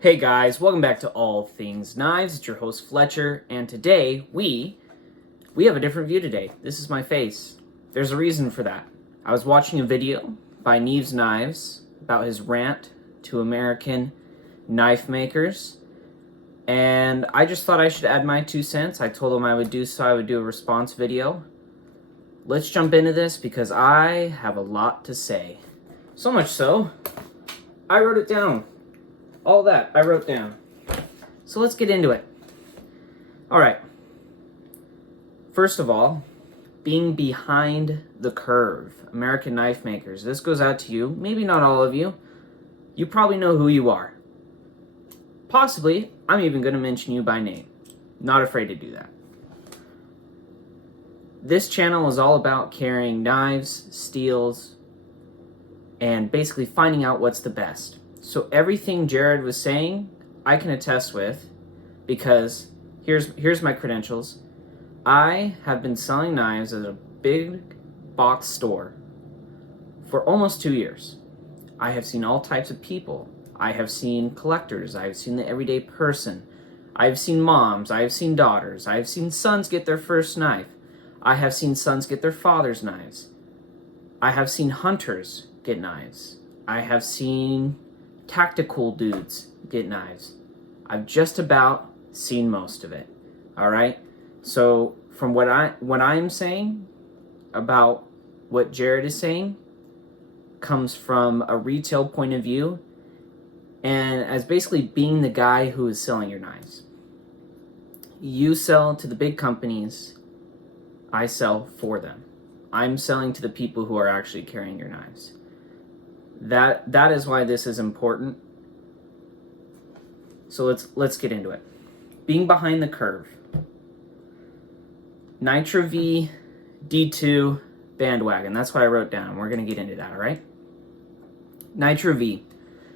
Hey guys, welcome back to All Things Knives. It's your host Fletcher, and today we have a different view today. This is my face. There's a reason for that. I was watching a video by US Knives about his rant to American knife makers, and I just thought I should add my 2 cents. I told him I would do so. I would do a response video. Let's jump into this because I have a lot to say. So much so, I wrote it down. All that I wrote down. So let's get into it. All right. First of all, being behind the curve. American knife makers. This goes out to you. Maybe not all of you. You probably know who you are. Possibly, I'm even going to mention you by name. Not afraid to do that. This channel is all about carrying knives, steels, and basically finding out what's the best. So everything Jared was saying, I can attest with, because here's my credentials. I have been selling knives at a big box store for almost 2 years. I have seen all types of people. I have seen collectors. I have seen the everyday person. I have seen moms. I have seen daughters. I have seen sons get their first knife. I have seen sons get their father's knives. I have seen hunters get knives. I have seen tactical dudes get knives. I've just about seen most of it. All right. So from what I'm saying about what Jared is saying comes from a retail point of view, and as basically being the guy who is selling your knives. You sell to the big companies. I sell for them. I'm selling to the people who are actually carrying your knives. That is why this is important. So let's get into it. Being behind the curve. Nitro V D2 bandwagon. That's what I wrote down. We're going to get into that, all right? Nitro V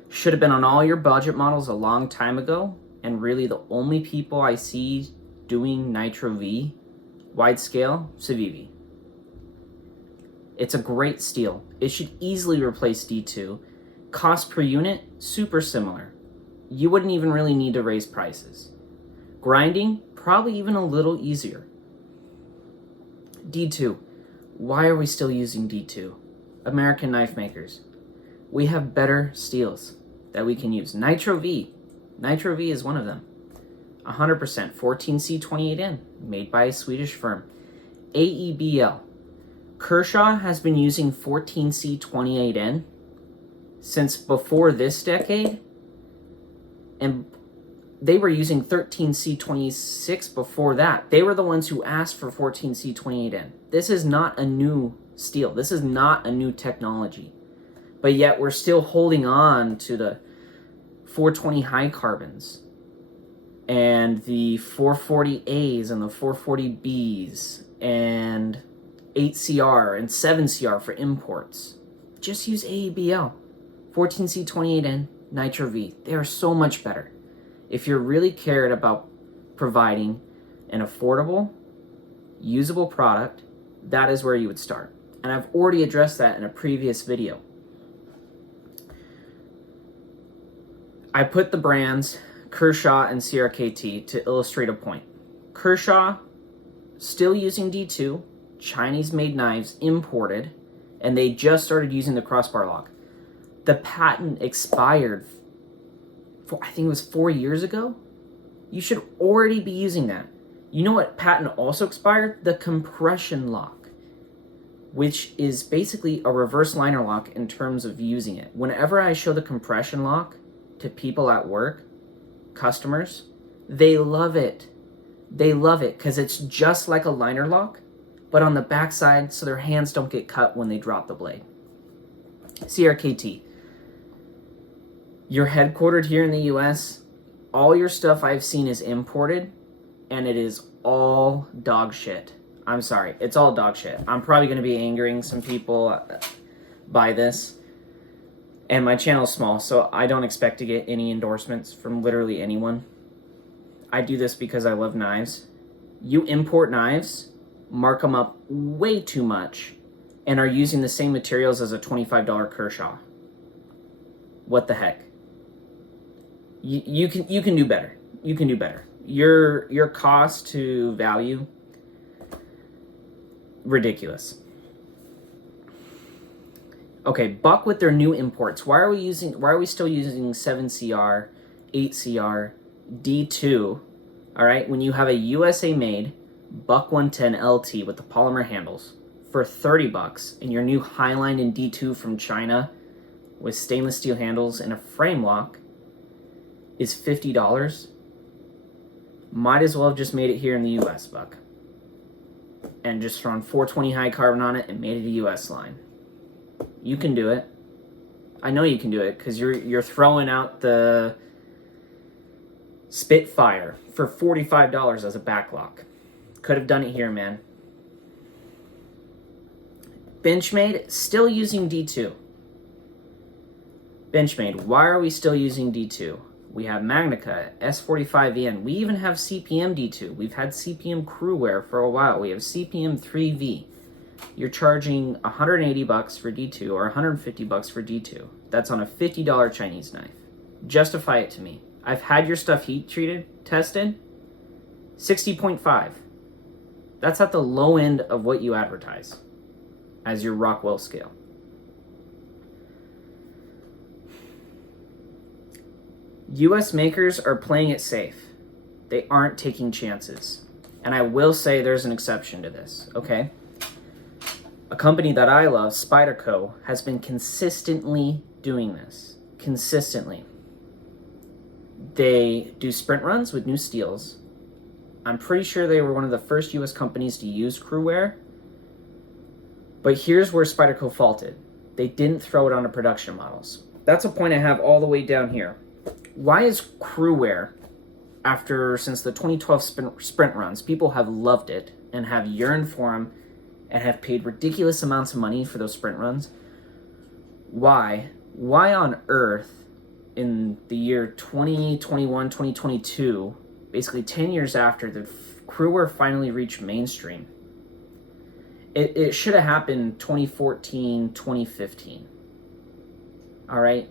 should have been on all your budget models a long time ago, and really the only people I see doing Nitro V wide scale, Civivi. It's a great steel. It should easily replace D2. Cost per unit, super similar. You wouldn't even really need to raise prices. Grinding, probably even a little easier. D2. Why are we still using D2? American knife makers. We have better steels that we can use. Nitro V. Nitro V is one of them. 100% 14C28N, made by a Swedish firm. AEBL. Kershaw has been using 14C28N since before this decade, and they were using 13C26 before that. They were the ones who asked for 14C28N. This is not a new steel. This is not a new technology. But yet we're still holding on to the 420 high carbons and the 440As and the 440Bs and 8CR and 7CR for imports. Just use AEBL, 14C28N, Nitro V. They are so much better. If you're really cared about providing an affordable, usable product, that is where you would start. And I've already addressed that in a previous video. I put the brands Kershaw and CRKT to illustrate a point. Kershaw, still using D2, Chinese-made knives imported, and they just started using the crossbar lock. The patent expired, I think it was 4 years ago. You should already be using that. You know what patent also expired? The compression lock, which is basically a reverse liner lock in terms of using it. Whenever I show the compression lock to people at work, customers, they love it. They love it because it's just like a liner lock, but on the backside so their hands don't get cut when they drop the blade. CRKT. You're headquartered here in the US. All your stuff I've seen is imported, and it is all dog shit. I'm sorry, it's all dog shit. I'm probably going to be angering some people by this. And my channel is small, so I don't expect to get any endorsements from literally anyone. I do this because I love knives. You import knives, mark them up way too much, and are using the same materials as a $25 Kershaw. What the heck? You can do better. You can do better. Your cost to value, ridiculous. Okay, Buck with their new imports. Why are we still using 7CR, 8CR, D2? All right, when you have a USA made Buck 110 LT with the polymer handles for $30, and your new Highline in D2 from China with stainless steel handles and a frame lock is $50. Might as well have just made it here in the US, Buck, and just thrown 420 high carbon on it and made it a US line. You can do it. I know you can do it, because you're throwing out the Spitfire for $45 as a backlock. Could have done it here, man. Benchmade, still using D2. Benchmade, why are we still using D2? We have Magnica, S45EN. We even have CPM D2. We've had CPM Crewwear for a while. We have CPM 3V. You're charging $180 for D2 or $150 for D2. That's on a $50 Chinese knife. Justify it to me. I've had your stuff heat treated, tested. 60.5. That's at the low end of what you advertise as your Rockwell scale. US makers are playing it safe. They aren't taking chances. And I will say there's an exception to this, okay? A company that I love, Spyderco, has been consistently doing this. Consistently. They do sprint runs with new steels. I'm pretty sure they were one of the first US companies to use Crewwear. But here's where Spyderco faulted. They didn't throw it onto production models. That's a point I have all the way down here. Why is Crewwear, since the 2012 sprint runs, people have loved it and have yearned for them and have paid ridiculous amounts of money for those sprint runs? Why on earth in the year 2021, 2022, basically 10 years after the Crewwear finally reached mainstream, it should have happened 2014, 2015. All right?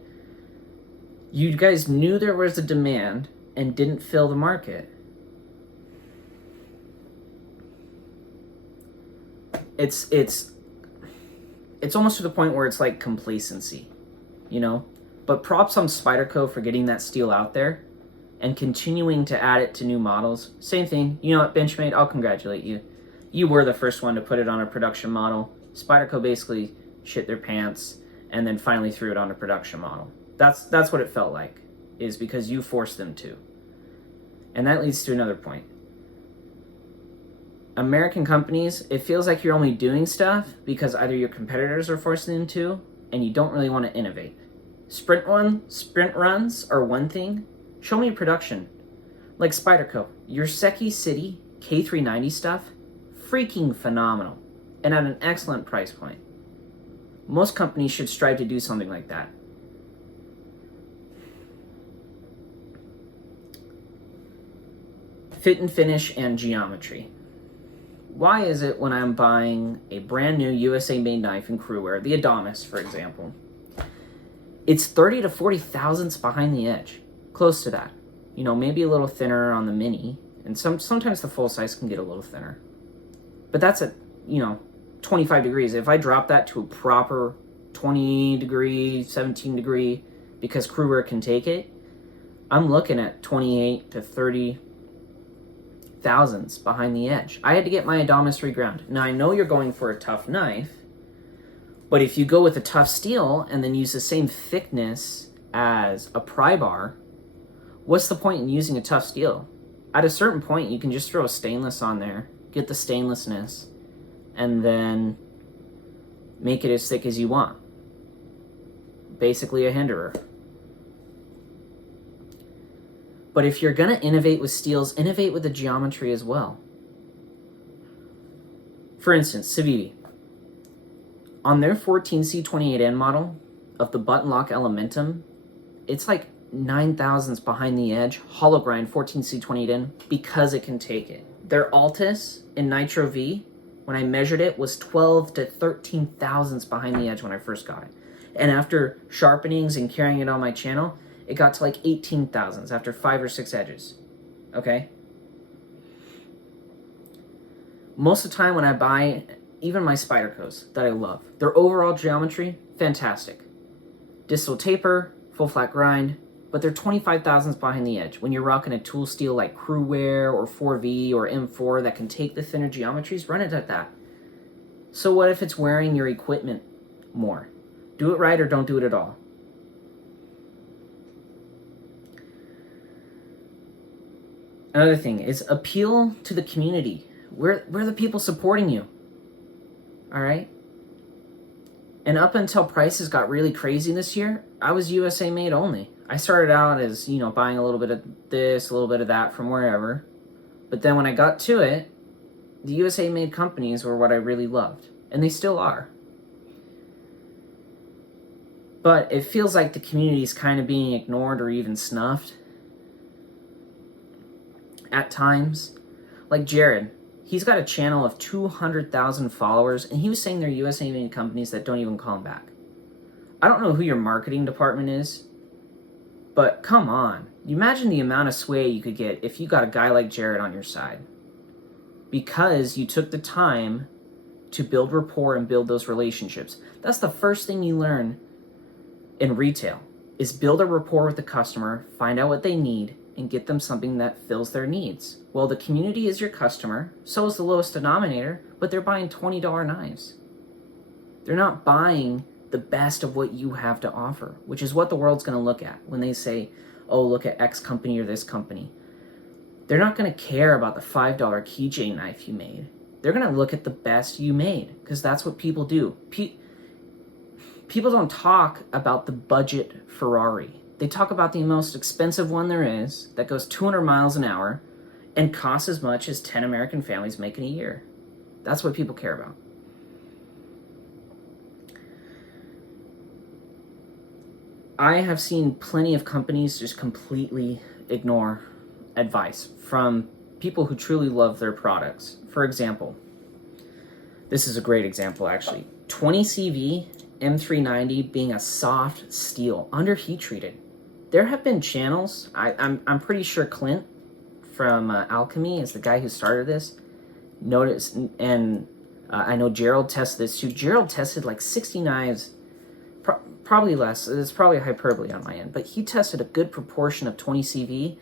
You guys knew there was a demand and didn't fill the market. It's almost to the point where it's like complacency, you know? But props on Spyderco for getting that steel out there and continuing to add it to new models. Same thing. You know what, Benchmade? I'll congratulate you. You were the first one to put it on a production model. Spyderco basically shit their pants and then finally threw it on a production model. That's what it felt like, is because you forced them to. And that leads to another point. American companies, it feels like you're only doing stuff because either your competitors are forcing them to, and you don't really want to innovate. Sprint runs are one thing. Show me production. Like Spyderco, your Seki City K390 stuff, freaking phenomenal, and at an excellent price point. Most companies should strive to do something like that. Fit and finish and geometry. Why is it when I'm buying a brand new USA made knife in Crewwear, the Adamas for example, it's 30 to 40 thousandths behind the edge, close to that. You know, maybe a little thinner on the mini, and sometimes the full size can get a little thinner. But that's at, 25 degrees. If I drop that to a proper 20 degree, 17 degree, because Crewwear can take it, I'm looking at 28 to 30 thousandths behind the edge. I had to get my Adamas reground. Now I know you're going for a tough knife, but if you go with a tough steel and then use the same thickness as a pry bar, what's the point in using a tough steel? At a certain point, you can just throw a stainless on there, get the stainlessness, and then make it as thick as you want. Basically a hinderer. But if you're going to innovate with steels, innovate with the geometry as well. For instance, Civivi. On their 14C28N model of the button lock Elementum, it's like 9 thousandths behind the edge, hollow grind 14C28N, because it can take it. Their Altus in Nitro V, when I measured it, was 12 to 13 thousandths behind the edge when I first got it. And after sharpenings and carrying it on my channel, it got to like 18 thousandths after 5 or 6 edges. Okay? Most of the time when I buy, even my Spydercos that I love, their overall geometry, fantastic. Distal taper, full flat grind, but they're 25 thousandths behind the edge. When you're rocking a tool steel like Crewwear or 4V or M4 that can take the thinner geometries, run it at that. So what if it's wearing your equipment more? Do it right or don't do it at all. Another thing is appeal to the community. Where are the people supporting you? All right? And up until prices got really crazy this year, I was USA made only. I started out as, you know, buying a little bit of this, a little bit of that from wherever. But then when I got to it, the USA made companies were what I really loved. And they still are. But it feels like the community is kind of being ignored or even snuffed at times. Like Jared, he's got a channel of 200,000 followers, and he was saying they're USA-made companies that don't even call him back. I don't know who your marketing department is, but come on. You imagine the amount of sway you could get if you got a guy like Jared on your side. Because you took the time to build rapport and build those relationships. That's the first thing you learn in retail, is build a rapport with the customer, find out what they need, and get them something that fills their needs. Well, the community is your customer, so is the lowest denominator, but they're buying $20 knives. They're not buying the best of what you have to offer, which is what the world's going to look at when they say, oh, look at X company or this company. They're not going to care about the $5 keychain knife you made. They're going to look at the best you made, because that's what people do. People don't talk about the budget Ferrari. They talk about the most expensive one there is that goes 200 miles an hour and costs as much as 10 American families make in a year. That's what people care about. I have seen plenty of companies just completely ignore advice from people who truly love their products. For example, this is a great example actually. 20CV M390 being a soft steel, under heat treated. There have been channels, I'm pretty sure Clint from Alchemy is the guy who started this, noticed, and I know Gerald tested this too. Gerald tested like 60 knives, probably less, it's probably a hyperbole on my end, but he tested a good proportion of 20CV,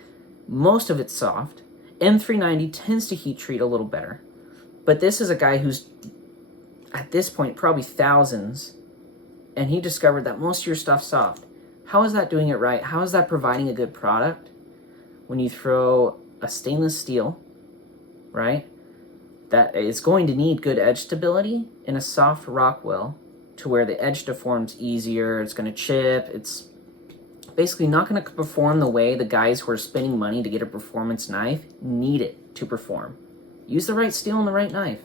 most of it's soft. M390 tends to heat treat a little better, but this is a guy who's, at this point, probably thousands, and he discovered that most of your stuff's soft. How is that doing it right? How is that providing a good product? When you throw a stainless steel, right, that is going to need good edge stability in a soft Rockwell to where the edge deforms easier, it's going to chip, it's basically not going to perform the way the guys who are spending money to get a performance knife need it to perform. Use the right steel and the right knife.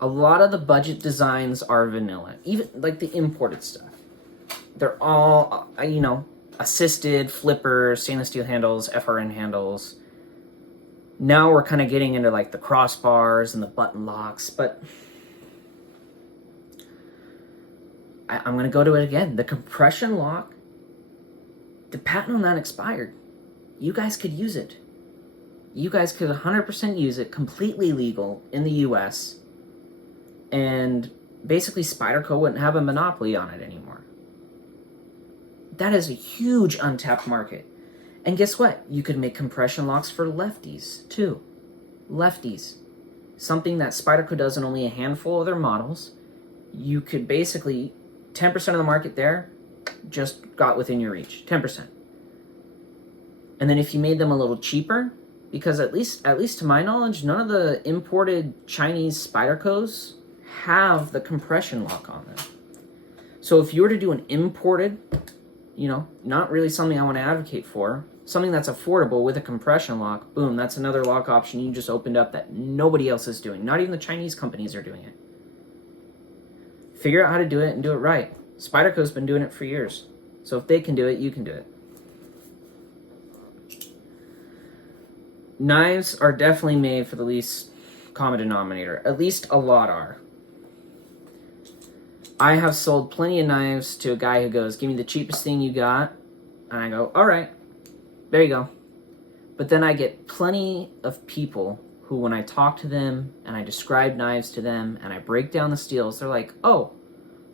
A lot of the budget designs are vanilla, even like the imported stuff. They're all, you know, assisted, flippers, stainless steel handles, FRN handles. Now we're kind of getting into like the crossbars and the button locks, but I'm going to go to it again. The compression lock, the patent on that expired. You guys could use it. You guys could 100% use it, completely legal in the US, and basically Spyderco wouldn't have a monopoly on it anymore. That is a huge untapped market. And guess what? You could make compression locks for lefties too. Lefties. Something that Spyderco does in only a handful of their models. You could basically, 10% of the market there just got within your reach. 10%. And then if you made them a little cheaper, because at least to my knowledge, none of the imported Chinese Spydercos have the compression lock on them. So if you were to do an imported, you know, not really something I want to advocate for, something that's affordable with a compression lock, boom, that's another lock option you just opened up that nobody else is doing. Not even the Chinese companies are doing it. Figure out how to do it and do it right. Spyderco's been doing it for years. So if they can do it, you can do it. Knives are definitely made for the least common denominator. At least a lot are. I have sold plenty of knives to a guy who goes, give me the cheapest thing you got. And I go, all right, there you go. But then I get plenty of people who, when I talk to them and I describe knives to them and I break down the steels, they're like, oh,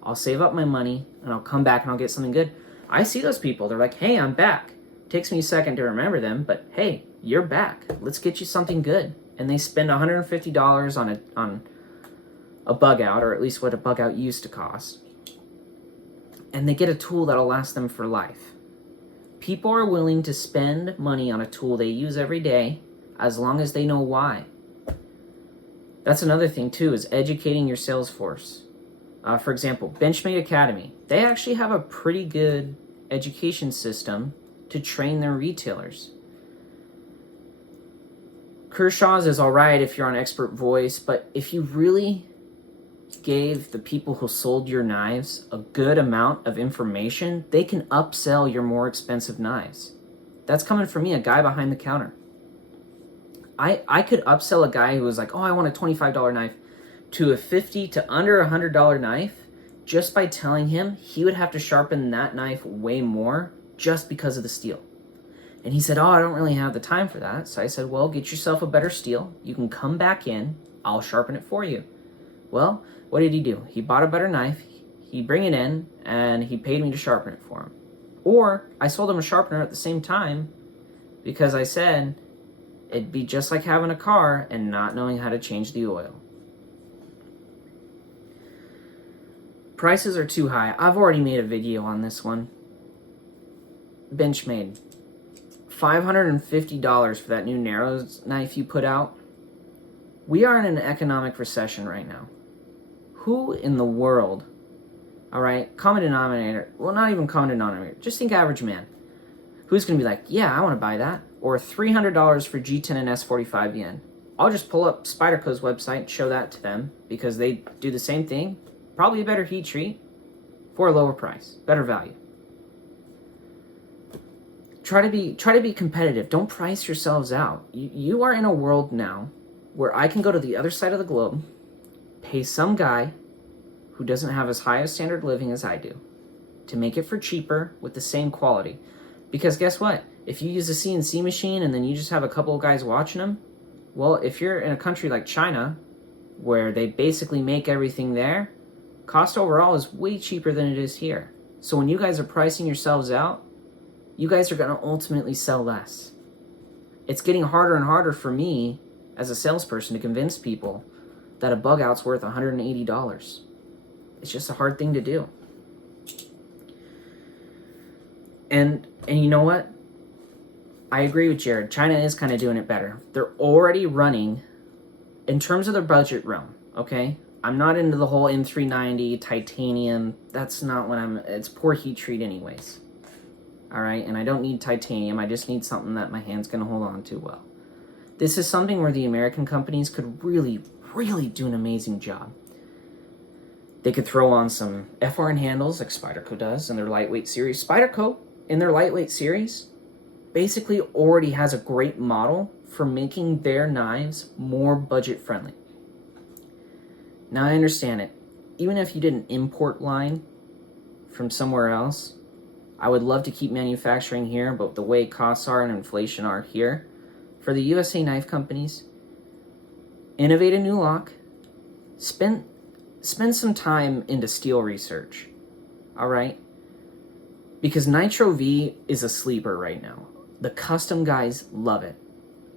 I'll save up my money and I'll come back and I'll get something good. I see those people. They're like, hey, I'm back. Takes me a second to remember them, but hey, you're back. Let's get you something good. And they spend $150 on a bug out, or at least what a bug out used to cost. And they get a tool that'll last them for life. People are willing to spend money on a tool they use every day as long as they know why. That's another thing too, is educating your sales force. For example, Benchmade Academy. They actually have a pretty good education system to train their retailers. Kershaw's is all right if you're on expert voice, but if you really gave the people who sold your knives a good amount of information, they can upsell your more expensive knives. That's coming from me, a guy behind the counter. I could upsell a guy who was like, oh, I want a $25 knife to a $50 to under $100 knife just by telling him he would have to sharpen that knife way more just because of the steel. And he said, oh, I don't really have the time for that. So I said, well, get yourself a better steel. You can come back in. I'll sharpen it for you. Well, what did he do? He bought a better knife. He'd bring it in, and he paid me to sharpen it for him. Or I sold him a sharpener at the same time because I said it'd be just like having a car and not knowing how to change the oil. Prices are too high. I've already made a video on this one. Benchmade. $550 for that new Narrows knife you put out. We are in an economic recession right now. Who in the world, all right, common denominator, well, not even common denominator, just think average man, who's going to be like, yeah, I want to buy that, or $300 for G10 and S45 yen. I'll just pull up Spyderco's website and show that to them because they do the same thing, probably a better heat treat for a lower price, better value. Try to be competitive. Don't price yourselves out. You are in a world now where I can go to the other side of the globe, pay some guy who doesn't have as high a standard of living as I do to make it for cheaper with the same quality. Because guess what? If you use a CNC machine and then you just have a couple of guys watching them, well, if you're in a country like China where they basically make everything there, cost overall is way cheaper than it is here. So when you guys are pricing yourselves out, you guys are going to ultimately sell less. It's getting harder and harder for me as a salesperson to convince people that a bug out's worth $180. It's just a hard thing to do. And you know what? I agree with Jared. China is kind of doing it better. They're already running, in terms of their budget realm, okay? I'm not into the whole M390, titanium. That's not what it's poor heat treat anyways. All right, and I don't need titanium. I just need something that my hand's going to hold on to well. This is something where the American companies could really, really do an amazing job. They could throw on some FRN handles like Spyderco does in their lightweight series. Spyderco, in their lightweight series, basically already has a great model for making their knives more budget-friendly. Now, I understand it. Even if you did an import line from somewhere else, I would love to keep manufacturing here, but the way costs are and inflation are here, for the USA knife companies, innovate a new lock, spend some time into steel research, all right? Because Nitro V is a sleeper right now. The custom guys love it.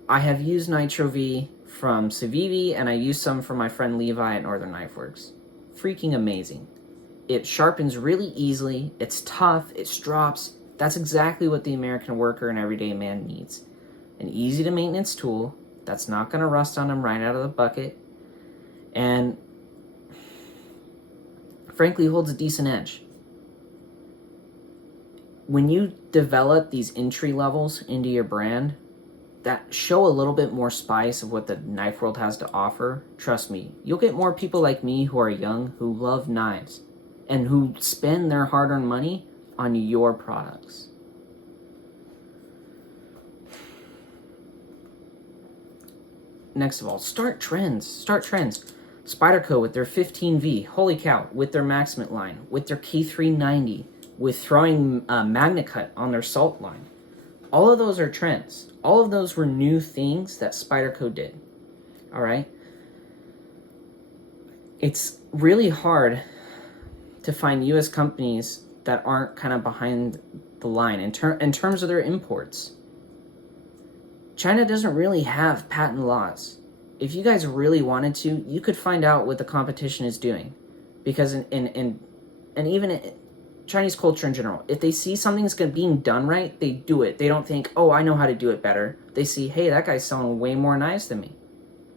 I have used Nitro V from Civivi, and I used some from my friend Levi at Northern Knife Works. Freaking amazing. It sharpens really easily, it's tough, it drops. That's exactly what the American worker and everyday man needs. An easy to maintenance tool that's not going to rust on them right out of the bucket, and frankly holds a decent edge. When you develop these entry levels into your brand that show a little bit more spice of what the knife world has to offer, trust me, you'll get more people like me who are young, who love knives, and who spend their hard-earned money on your products. Next of all, start trends. Spyderco with their 15V, holy cow, with their Maximate line, with their K390, with throwing MagnaCut on their Salt line. All of those are trends. All of those were new things that Spyderco did. All right? It's really hard to find US companies that aren't kind of behind the line in terms of their imports. China doesn't really have patent laws. If you guys really wanted to, you could find out what the competition is doing. Because and even in Chinese culture in general, if they see something's being done right, they do it. They don't think, oh, I know how to do it better. They see, hey, that guy's selling way more knives than me.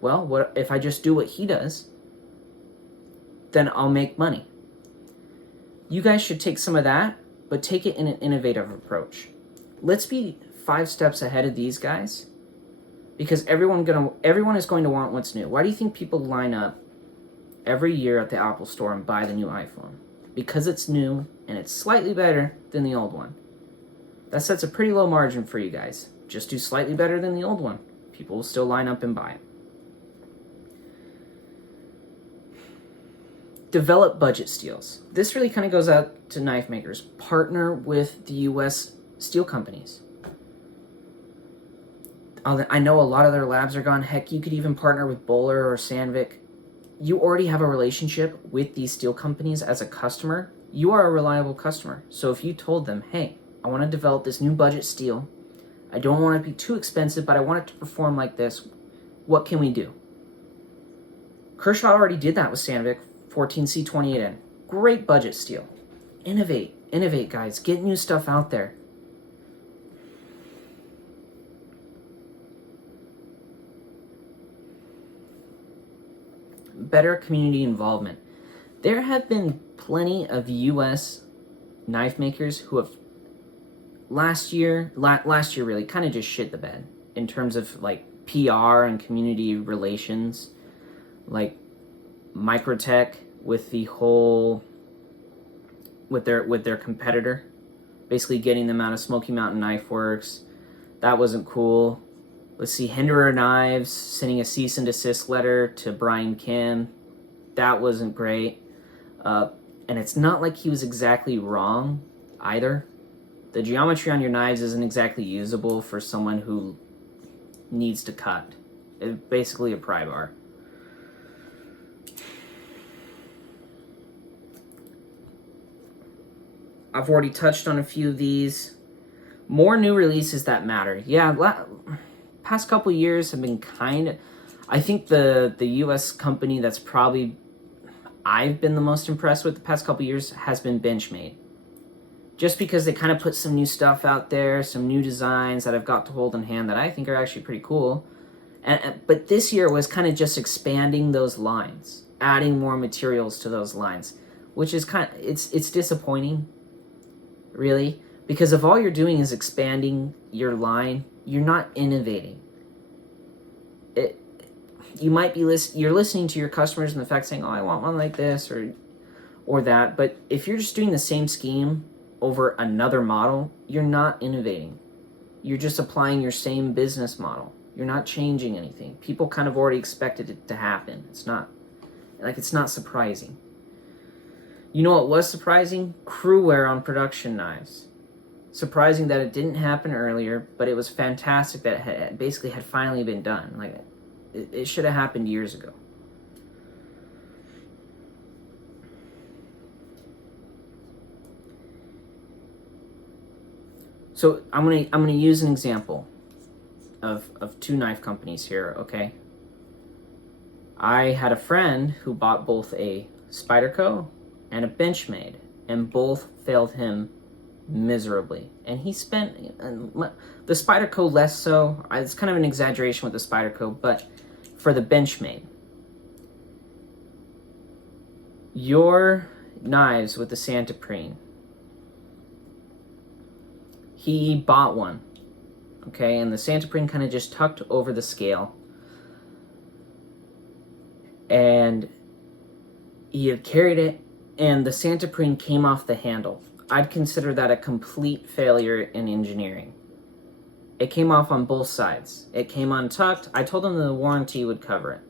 Well, what if I just do what he does? Then I'll make money. You guys should take some of that, but take it in an innovative approach. Let's be 5 steps ahead of these guys, because everyone is going to want what's new. Why do you think people line up every year at the Apple Store and buy the new iPhone? Because it's new and it's slightly better than the old one. That sets a pretty low margin for you guys. Just do slightly better than the old one. People will still line up and buy it. Develop budget steals. This really kind of goes out to knife makers. Partner with the US steel companies. I know a lot of their labs are gone. Heck, you could even partner with Bowler or Sandvik. You already have a relationship with these steel companies as a customer. You are a reliable customer. So if you told them, hey, I want to develop this new budget steel. I don't want it to be too expensive, but I want it to perform like this. What can we do? Kershaw already did that with Sandvik 14C28N. Great budget steel. Innovate, guys. Get new stuff out there. Better community involvement. There have been plenty of US knife makers who have last year really kind of just shit the bed in terms of like PR and community relations, like Microtech with the whole with their competitor, basically getting them out of Smoky Mountain Knife Works. That wasn't cool. Let's see, Hinderer Knives sending a cease and desist letter to Brian Kim. That wasn't great. And it's not like he was exactly wrong either. The geometry on your knives isn't exactly usable for someone who needs to cut. It's basically a pry bar. I've already touched on a few of these. More new releases that matter. Yeah, past couple years have been kind of... I think the US company that's probably I've been the most impressed with the past couple years has been Benchmade. Just because they kind of put some new stuff out there, some new designs that I've got to hold in hand that I think are actually pretty cool. But this year was kind of just expanding those lines, adding more materials to those lines, which is kind of, it's disappointing, really, because if all you're doing is expanding your line, you're not innovating. You might be you're listening to your customers and the fact saying, oh, I want one like this or that, but if you're just doing the same scheme over another model, you're not innovating. You're just applying your same business model. You're not changing anything. People kind of already expected it to happen. It's not surprising. You know what was surprising? Crew wear on production knives. Surprising that it didn't happen earlier, but it was fantastic that it basically had finally been done. Like, it should have happened years ago. So I'm gonna use an example of 2 knife companies here, okay? I had a friend who bought both a Spyderco and a Benchmade, and both failed him miserably. And he spent the Spyderco less so. It's kind of an exaggeration with the Spyderco, but for the Benchmade, your knives with the Santoprene, he bought one, okay, and the Santoprene kind of just tucked over the scale, and he had carried it, and the Santoprene came off the handle. I'd consider that a complete failure in engineering. It came off on both sides. It came untucked. I told him the warranty would cover it.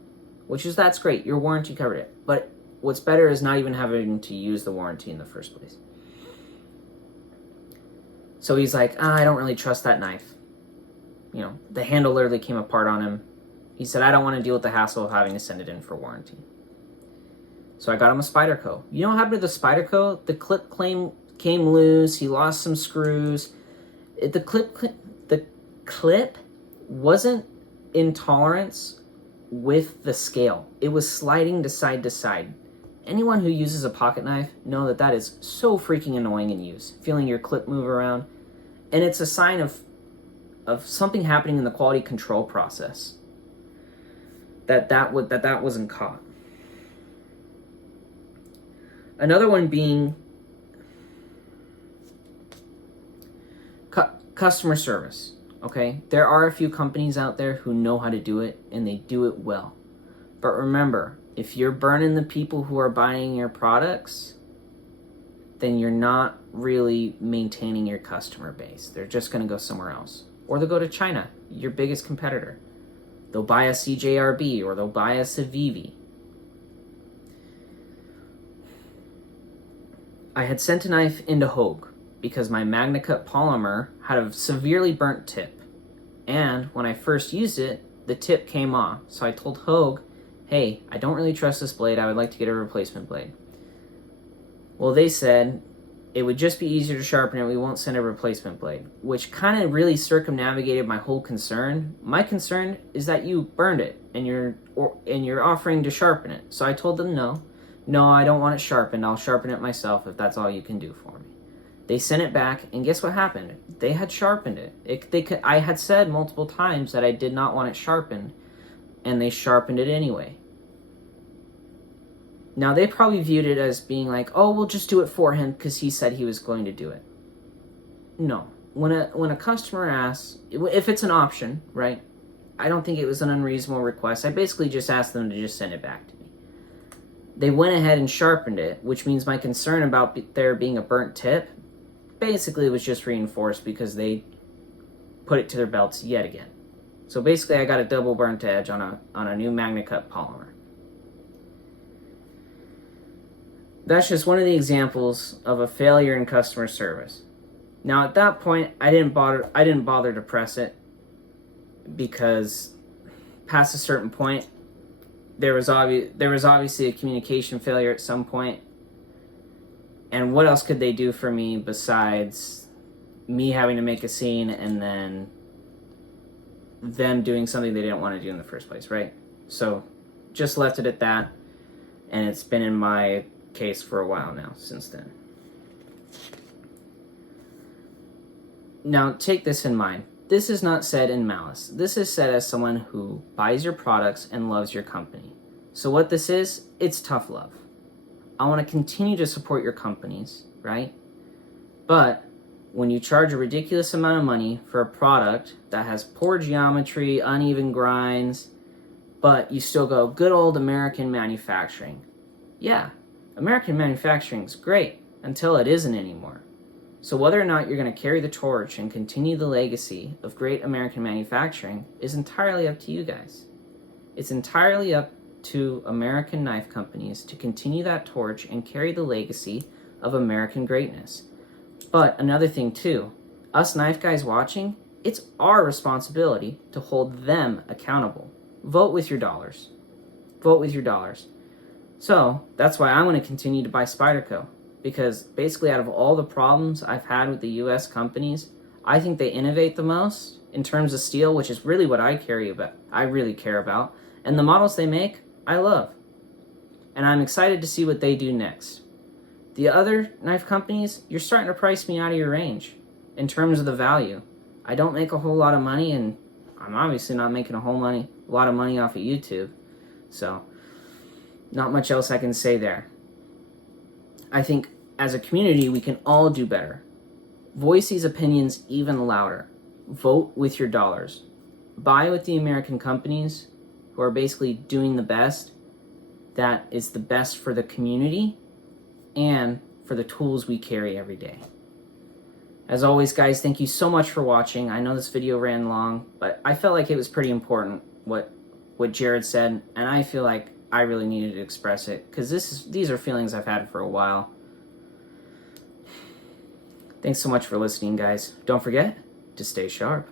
that's great. Your warranty covered it. But what's better is not even having to use the warranty in the first place. So he's like, I don't really trust that knife. You know, the handle literally came apart on him. He said, I don't want to deal with the hassle of having to send it in for warranty. So I got him a Spyderco. You know what happened to the Spyderco? The clip came loose. He lost some screws. The clip wasn't in tolerance with the scale. It was sliding to side. Anyone who uses a pocket knife know that is so freaking annoying in use. Feeling your clip move around. And it's a sign of something happening in the quality control process. That wasn't caught. Another one being customer service. Okay, there are a few companies out there who know how to do it, and they do it well. But remember, if you're burning the people who are buying your products, then you're not really maintaining your customer base. They're just going to go somewhere else. Or they'll go to China, your biggest competitor. They'll buy a CJRB or they'll buy a Civivi. I had sent a knife into Hogue because my MagnaCut polymer had a severely burnt tip. And when I first used it, the tip came off. So I told Hogue, hey, I don't really trust this blade. I would like to get a replacement blade. Well, they said it would just be easier to sharpen it. We won't send a replacement blade, which kind of really circumnavigated my whole concern. My concern is that you burned it and you're offering to sharpen it. So I told them no, I don't want it sharpened. I'll sharpen it myself if that's all you can do for me. They sent it back, and guess what happened? They had sharpened it. I had said multiple times that I did not want it sharpened, and they sharpened it anyway. Now, they probably viewed it as being like, oh, we'll just do it for him because he said he was going to do it. No. When a customer asks, if it's an option, right, I don't think it was an unreasonable request. I basically just asked them to just send it back to me. They went ahead and sharpened it, which means my concern about there being a burnt tip basically was just reinforced because they put it to their belts yet again. So basically I got a double burnt edge on a new MagnaCut polymer. That's just one of the examples of a failure in customer service. Now at that point I didn't bother to press it because past a certain point there was obviously a communication failure at some point. And what else could they do for me besides me having to make a scene and then them doing something they didn't want to do in the first place, right? So just left it at that, and it's been in my case for a while now since then. Now take this in mind. This is not said in malice. This is said as someone who buys your products and loves your company. So what this is, it's tough love. I want to continue to support your companies, right? But when you charge a ridiculous amount of money for a product that has poor geometry, uneven grinds, but you still go good old American manufacturing. Yeah, American manufacturing is great until it isn't anymore. So whether or not you're going to carry the torch and continue the legacy of great American manufacturing is entirely up to you guys. It's entirely up to American knife companies to continue that torch and carry the legacy of American greatness. But another thing too, us knife guys watching, it's our responsibility to hold them accountable. Vote with your dollars. Vote with your dollars. So that's why I'm going to continue to buy Spyderco. Because basically out of all the problems I've had with the US companies, I think they innovate the most in terms of steel, which is really what I really care about. And the models they make, I love. And I'm excited to see what they do next. The other knife companies, you're starting to price me out of your range in terms of the value. I don't make a whole lot of money, and I'm obviously not making a lot of money off of YouTube. So, not much else I can say there. I think as a community, we can all do better. Voice these opinions even louder. Vote with your dollars. Buy with the American companies who are basically doing the best that is the best for the community and for the tools we carry every day. As always, guys, thank you so much for watching. I know this video ran long, but I felt like it was pretty important what what Jared said, and I feel like I really needed to express it, because these are feelings I've had for a while. Thanks so much for listening, guys. Don't forget to stay sharp.